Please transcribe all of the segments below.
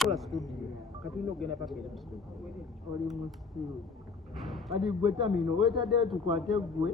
Kola studio. Katulina ogenda paka era studio. Oli mu studio. Adi gwe tamino wetadde tukwate gwe.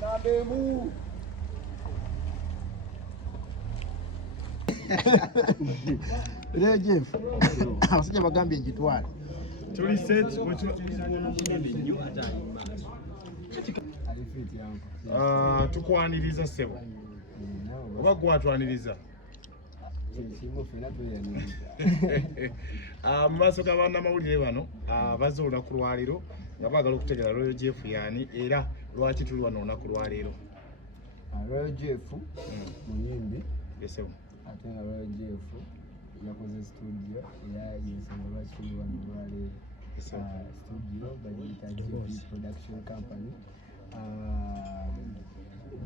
Nabemu. Leo Jeff. Usije bagambye njitwale. Tuli set tukwaniriza sebo. Oba gwatwaniriza. Maaso g'abaana mawulire bano bazze olunaku lwaleero nga baagala okutegera Royal Jeff yani era lwaki tuli wano olunaku lwaleero. Royal Jeff muyimbi. Yesebo. Ate nga Royal Jeff yakoze studio era yensonga lwaki wano lwaleero. Studio bagiyita GP Production Company.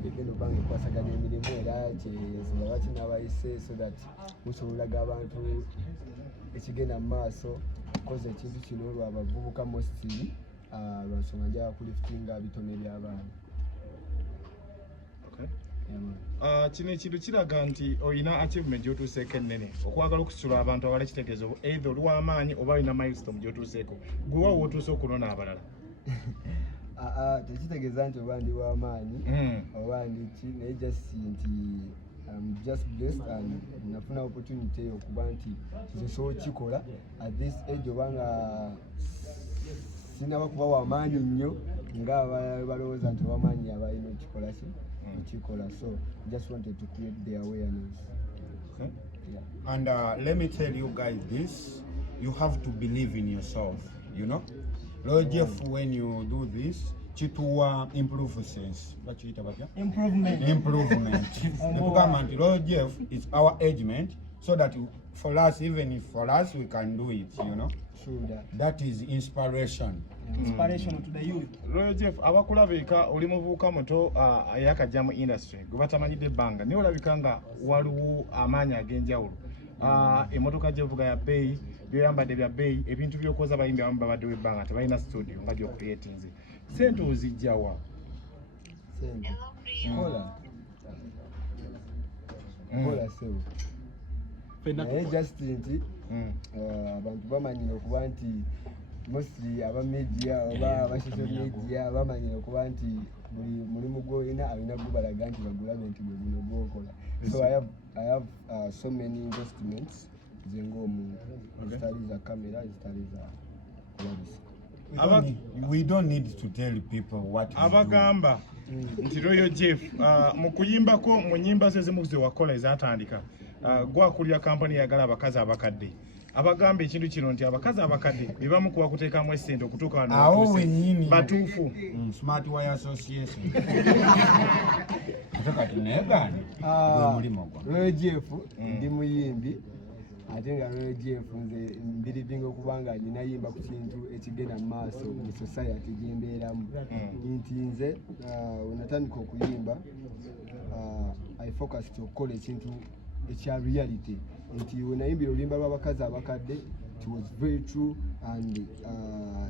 Bigendo bange kwasaganya emirimu era kyensonga lwaki nabayise so that musobolaga abantu ekigenda mu maaso koze ekintu kino lwabavubuka mostly lwansonga njagala kuliftinga bitone by'abaana. Kino ekintu kiraga nti olina achievement gy'otuuseeko ennene okwagala okusula abantu abala ekitegeezo either olw'amaanyi oba olina milestone gy'otuuseeko gwe waawo otuuse okunona abalala. Tekitegeeza nti oba ndi w'amaanyi oba ndi ki naye just nti I'm just blessed and nafuna opportunity okuba nti nsobola okukikola at this age oba nga sinaba kuba w'amaanyi nnyo nga balowooza nti w'amaanyi abalina okukikola ki okukikola so just wanted to create the awareness. Yeah. And let me tell you guys this, you have to believe in yourself, you know. Royal Jeff, when you do this, chituwa improve sense. What you about? Improvement. Improvement. Royal Jeff is our agement, so that for us, even if for us, we can do it, you know. Sure. That is inspiration. Inspiration to the youth. Royal Jeff, abakulabika oli muvubuka muto ayakajja mu industry gwe batamanyidde ebbanga naye olabika nga waliwo amaanyi ag'enjawulo. Emmotoka gyevuga ya bbeeyi byoyambadde bya bbeeyi ebintu by'okoza bayimbi abamu babaddewo ebbanga tebalina studio nga gy'okuleetinze sente ozijja wa? Kola sebo naye just nti abantu bamanyire okuba nti mostly aba media oba aba social media bamanyire okuba nti buli mulimu gw'olina alina gubalaga nti bagulabe nti gwe guno gwokola. So I have so many investments zenga omuntu zitali za kamera zitali za kulabisa. We don't need to tell people what abagamba nti Royal Jeff mu kuyimbako mu nnyimba ze zimu ze wakola ezatandika gwakulira kampani yagala abakazi abakadde abagamba ekintu kino nti abakazi abakadde bebamu kuba kuteekamu essente okutuuka wano batuufu. Smart Wire Association. Royal Jeff ndi muyimbi ate nga Royal Jeff nze mbirivinga okuba nga ninayimba ku kintu ekigenda mu maaso mu society gyembeeramu nti nze wenatandika okuyimba I focused okukola ekintu ekya reality nti wenayimbira oluyimba lw'abakazi abakadde it was very true and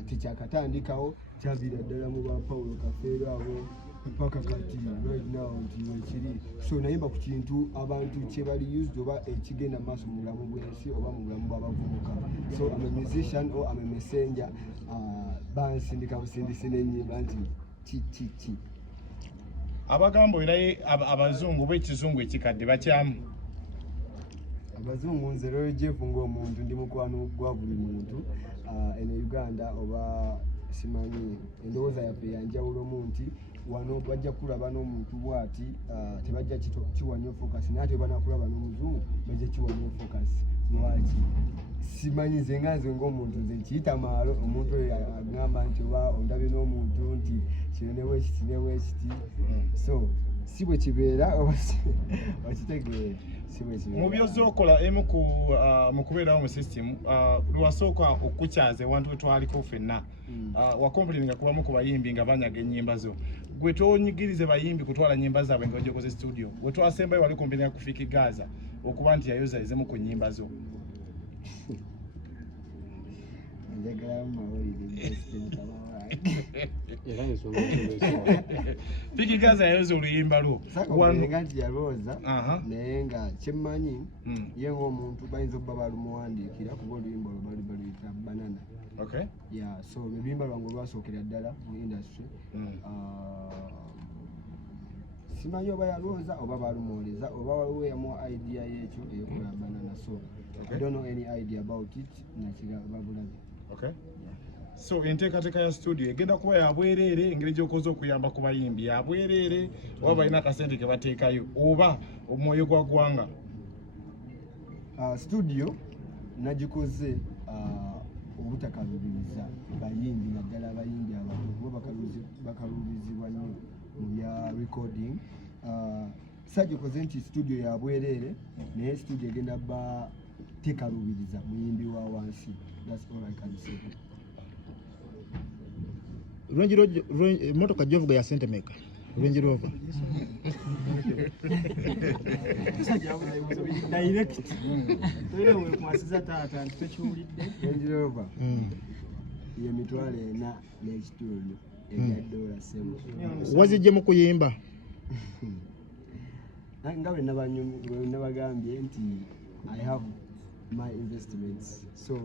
tekyakatandikawo kyaviira ddala mu ba Paulo Kafeero abo mpaka kati right now nti wekiri so nayimba ku kintu abantu kye bali used oba ekigenda mu maaso mu bulamu bw'ensi oba mu bulamu bw'abavubuka. So I'm a musician or I'm a messenger bansindika busindisi n'ennyimba nti ki abagamba era abazungu b'ekizungu ekikadde bakyamu bazungu nze Roy Jeff ng'omuntu ndi mukwano gwa buli muntu eno Uganda oba simanyi endowooza yaffe yanjawulo mu nti wano bajja kulaba n'omuntu bw'ati tebajja kiwa nnyo focus naye ate banakulaba n'omuzungu bajja kiwa nnyo focus lwaki simanyi nze nga nze ng'omuntu nze nkiyita maalo omuntu oyo agamba nti oba ondabye n'omuntu nti kino ne weekiti ne weekiti so si bwe kibeera oba okitegeera si bwe kibeera mu byozze okola emu mu kubeerawo mu system lwasooka okukukyaza ewantu we twaliko ffenna wakompulininga kubamu ku bayimbi nga banyaga ennyimba zo gwe tonyigirize bayimbi kutwala nnyimba zaabwe nga ojokoze studio we twasembayo wali kumpinira kufiki Gaza okuba nti yayoza ezemu ku nnyimba zo Fiki Gaza yayoza oluyimba lwo nga nti yalooza naye nga kyemmanyi ye ng'omuntu bayinza okuba balumuwandiikira kuba oluyimba olwo bali baluyita banana so oluyimba lwange olwasookera ddala mu industry simanyi oba yalooza oba balumwoleza oba waliwo yamuwa idea y'ekyo eyokola banana so I don't know any idea about it nakirababulabe so enteekateeka ya studio egenda kuba yabwereere engeri gy'okoze okuyamba ku bayimbi yabwereere oba balina akasente ke bateekayo oba omwoyo gwa ggwanga studio nagikoze obutakalubiriza bayimbi naddala abayimbi abato kuba bakalubizibwa nnyo mu bya recording sagikoze nti studio yabwereere naye studio egenda ba tekalubiriza muyimbi wa wansi. That's all I can say. Range Rover motoka jovuga ya Sente Maker. Range Rover. Direct. Toile we kumasiza tata ntwekyulidde. Range Rover. Ye mitwale na n'ekitundu ebya dola semo. Wazijje mu kuyimba. Nga bwe nabagambye nti I have my investments, so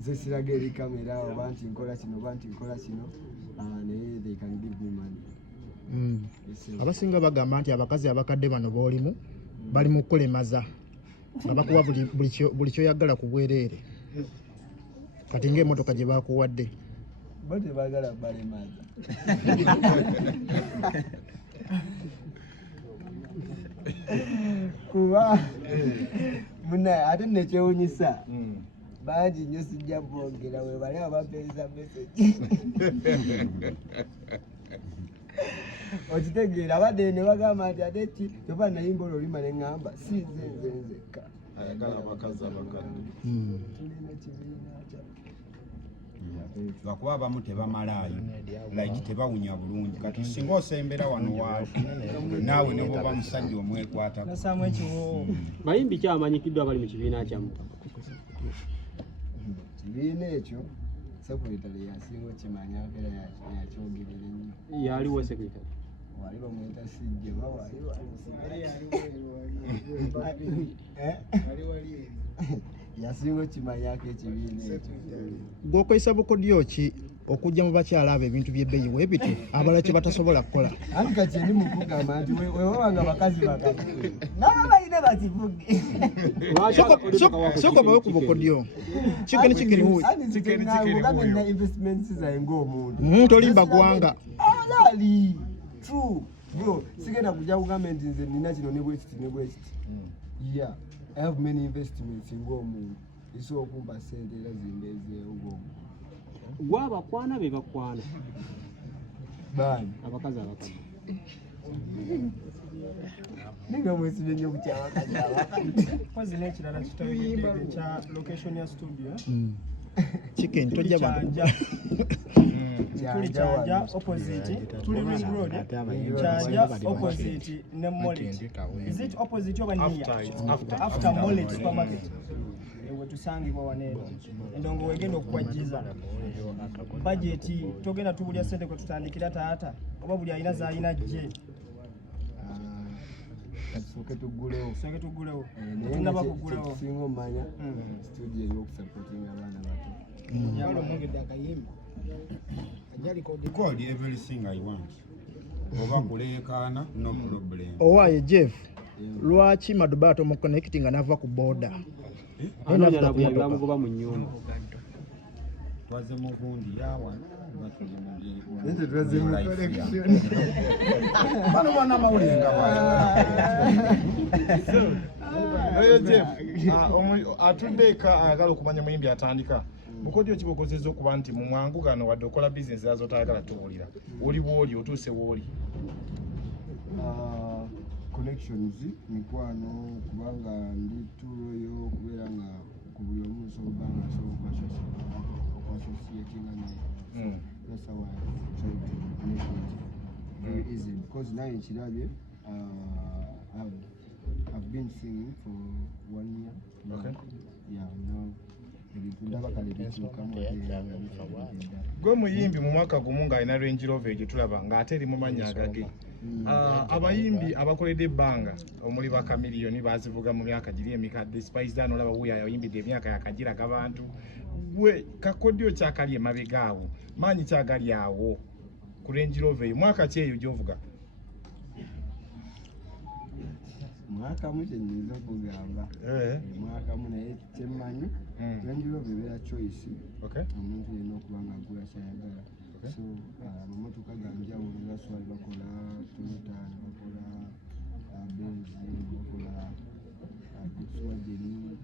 zesiraga eri kamera oba nti nkola kino oba nti nkola kino naye they can give me money. Abasinga bagamba nti abakazi abakadde bano boolimu bali mu kulemaza nga bakuwa buli kyoyagala ku bwereere kati ng'emmotoka gye bakuwadde bo tebaagala balemaza. Kuba muna ate nekyewunyisa bangi nnyo sijja bwongera we bali abampeereza message okitegeera abadde ne bagamba nti ate ki toba nayimba olwo olima ne ŋŋamba si nze nzekka ayagala abakazi abakadde tulina ekibiina kya lwakuba abamu tebamalaayo like tebawunya bulungi kati singa osembera wano waali naawe ne bwoba musajja omwekwatako nasaamu ekiwo bayimbi kyamanyikiddwa abali mu kibiina kyamu kibiina ekyo sekuritale yasinga okimanya era yakyogerera ennyo yaliwo sekretary wali bamweta sijje ba wali yasinga okimanyako ekibiina ekyo. gw'okozesa bukodyo ki okujja mu bakyala abo ebintu by'ebbeeyi weebiti abalala kye batasobola kukola anti kati ndi mukugamba nti wewabanga bakazi bakati nabo balina bakivuge sooka bawe ku bukodyo chicken na investments zaye ng'omuntu tolimba gwanga alali true bro sigenda kujja kugamba nti nze nina kino ne bwekiti ne bwekiti yeah I have many investments ng'omuntu iso okumpa sente era zindezeewo ng'omuntu gwabakwana be bakwana bani abakazi abakadde ninga mwesibye nnyo ku kyabakazi abakadde kozi n'ekirala kitawulidde ekya location ya studio chicken tojja tuli Kyanja opposite tuli Ring Road Kyanja opposite ne Mollet. Is it opposite oba near after Mollet supermarket ewe tusangibwa waneero endongo wegenda okukwajiza budget togenda tubulya sente kwe tutandikira taata oba buli ayina zayina jje soke tugulewo tunaba kugulewo singa omanya studio ey'okusupportinga abaana bato record everything I want oba kuleekaana no problem owaaye Jeff lwaki Madubato mu connecting nga nava ku boda anoonya na buyambi bamugoba mu nnyumba. Twaze mu gundi yawa Nze twaze mu collection. bano bana amawulire nga Oyo Jeff, atudde eka ayagala okumanya muyimbi atandika. Mukodyo kibokozezza okuba nti mu mwangu gano wadde okola bizinesi zazo tayagala tuwulira. Oli bwoli otuuse bwoli. Connections mikwano kubanga ndi tuloyo kubeera nga ku buli omu soba nga asobola okwasosietinga naye. That's how I try to make it very easy because now in Chirabye I've been singing for 1 year. Okay. Yeah, now Gwe muyimbi mu mwaka gumu ng'alina Range Rover gye tulaba ng'ate eri mu mannya agage. Abayimbi abakoledde ebbanga omuli ba Chameleone bazivuga mu myaka giri emikadde. Spice Dan olaba wuyo yayimbidde emyaka yakagiraga abantu. Gwe kakodyo kyakali emabega awo maanyi kyagali awo ku Range Rover mwaka ki eyo gy'ovuga? Mwaka mu kyenyiza okugamba mwaka mu naye kyemmanyi Range Rover ebeera choice omuntu yenna okuba nga agula kyayagala. So amamotoka ganjawulo gaswali bakola Toyota ne bakola Benz ne bakola Volkswagen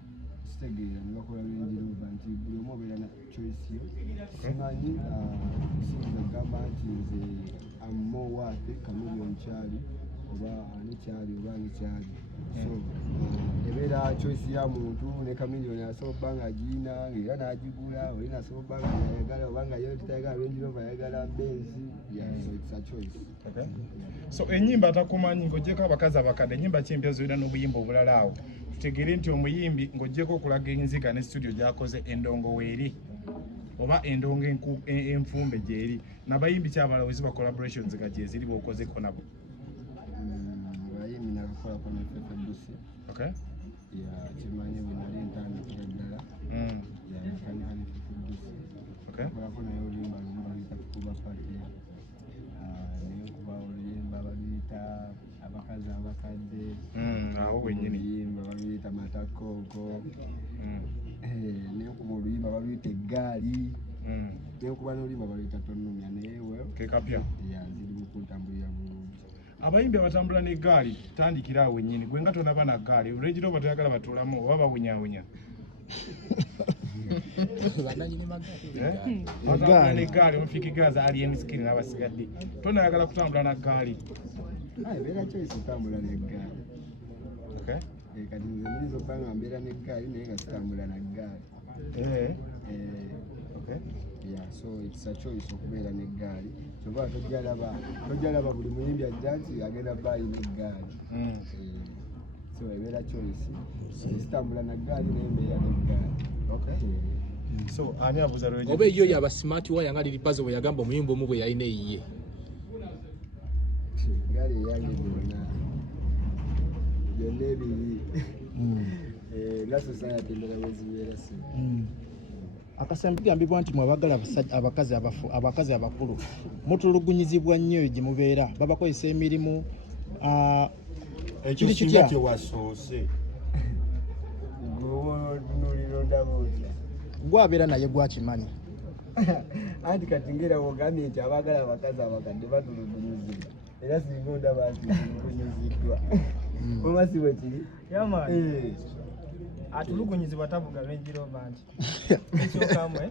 kitegeera ne bakola Range Rover nti buli omu obeera na choice yo. Simanyi sinagamba nti nze am more worth Chameleone kyali oba anikyali oba anikyali. So ebeera choice ya muntu ne Chameleone asobola nga agiyina ng'era n'agigula olina asobola nga yayagala oba nga yo tayagala Range Rover ayagala Benz. So it's a choice. Okay. So ennyimba atakumanyi ng'oggyeko abakazi abakadde ennyimba kimpya zirina n'obuyimba obulala awo tutegeere nti omuyimbi ng'oggyeko okulaga enziga ne studio gy'akoze endongo weeri oba endongo enfumbe gyeri n'abayimbi kyabalawezi ba collaborations nga gyeziri bw'okozeko nabo. Bayimbi nabakola kwa Nefefe Busi. Okay. Yeah, kimanyi bwe nali ntandikira ddala. Natandika Nefefe Busi. Okay. Kolako naye oluyimba lumu baluyita Tukuba Pate. Naye nkuba oluyimba baluyita Abakazi Abakadde. Awo wennyini. Oluyimba baluyita Matakooko. Naye nkuba oluyimba baluyita Eggaali. Naye nkuba n'oluyimba baluyita Tonnomya naye we. Kekapya. Ziri mu kuntambulira bulungi. Abayimbi abatambula n'eggaali tandikira awo wennyini gwe nga tonaba na ggaali Range Rover toyagala batuulamu oba bawunyawunya. Batambula n'eggaali omufiika eggaali za alien skin n'abasigadde tonayagala kutambula na ggaali. Ebeera choice okutambula n'eggaali. Okay. Kati nze nyinza okuba nga mbeera n'eggaali naye nga sitambula na ggaali. Okay. Yeah, so it's a choice okubeera n'eggaali. Kyova tojalaba buli muyimbi ajja nti agenda baayi n'eggaali. So ebeera choice. Sitambula na ggaali naye mbeera n'eggaali. Okay. So ani abuuza Range oba eyo yaba smart wire nga liri puzzle bwe yagamba omuyimbi omu bwe yalina eyiye. Ggaali eyange byonna ebiri nga society endala bwe zibeera si. Akasembe gambibwa nti mwabagala abakazi abakulu mutulugunyizibwa nnyo gye mubeera babakozesa emirimu ekyo kinga kye wasoose nuliro ndabooza gwabeera naye gwakimanyi anti kati ngera wogambye nti abagala abakazi abakadde batulugunyizibwa era singa ondaba nti tulugunyiziddwa oba si bwe kiri. Atulugunyizibwa tavuga Range Rover nti ekyokamwe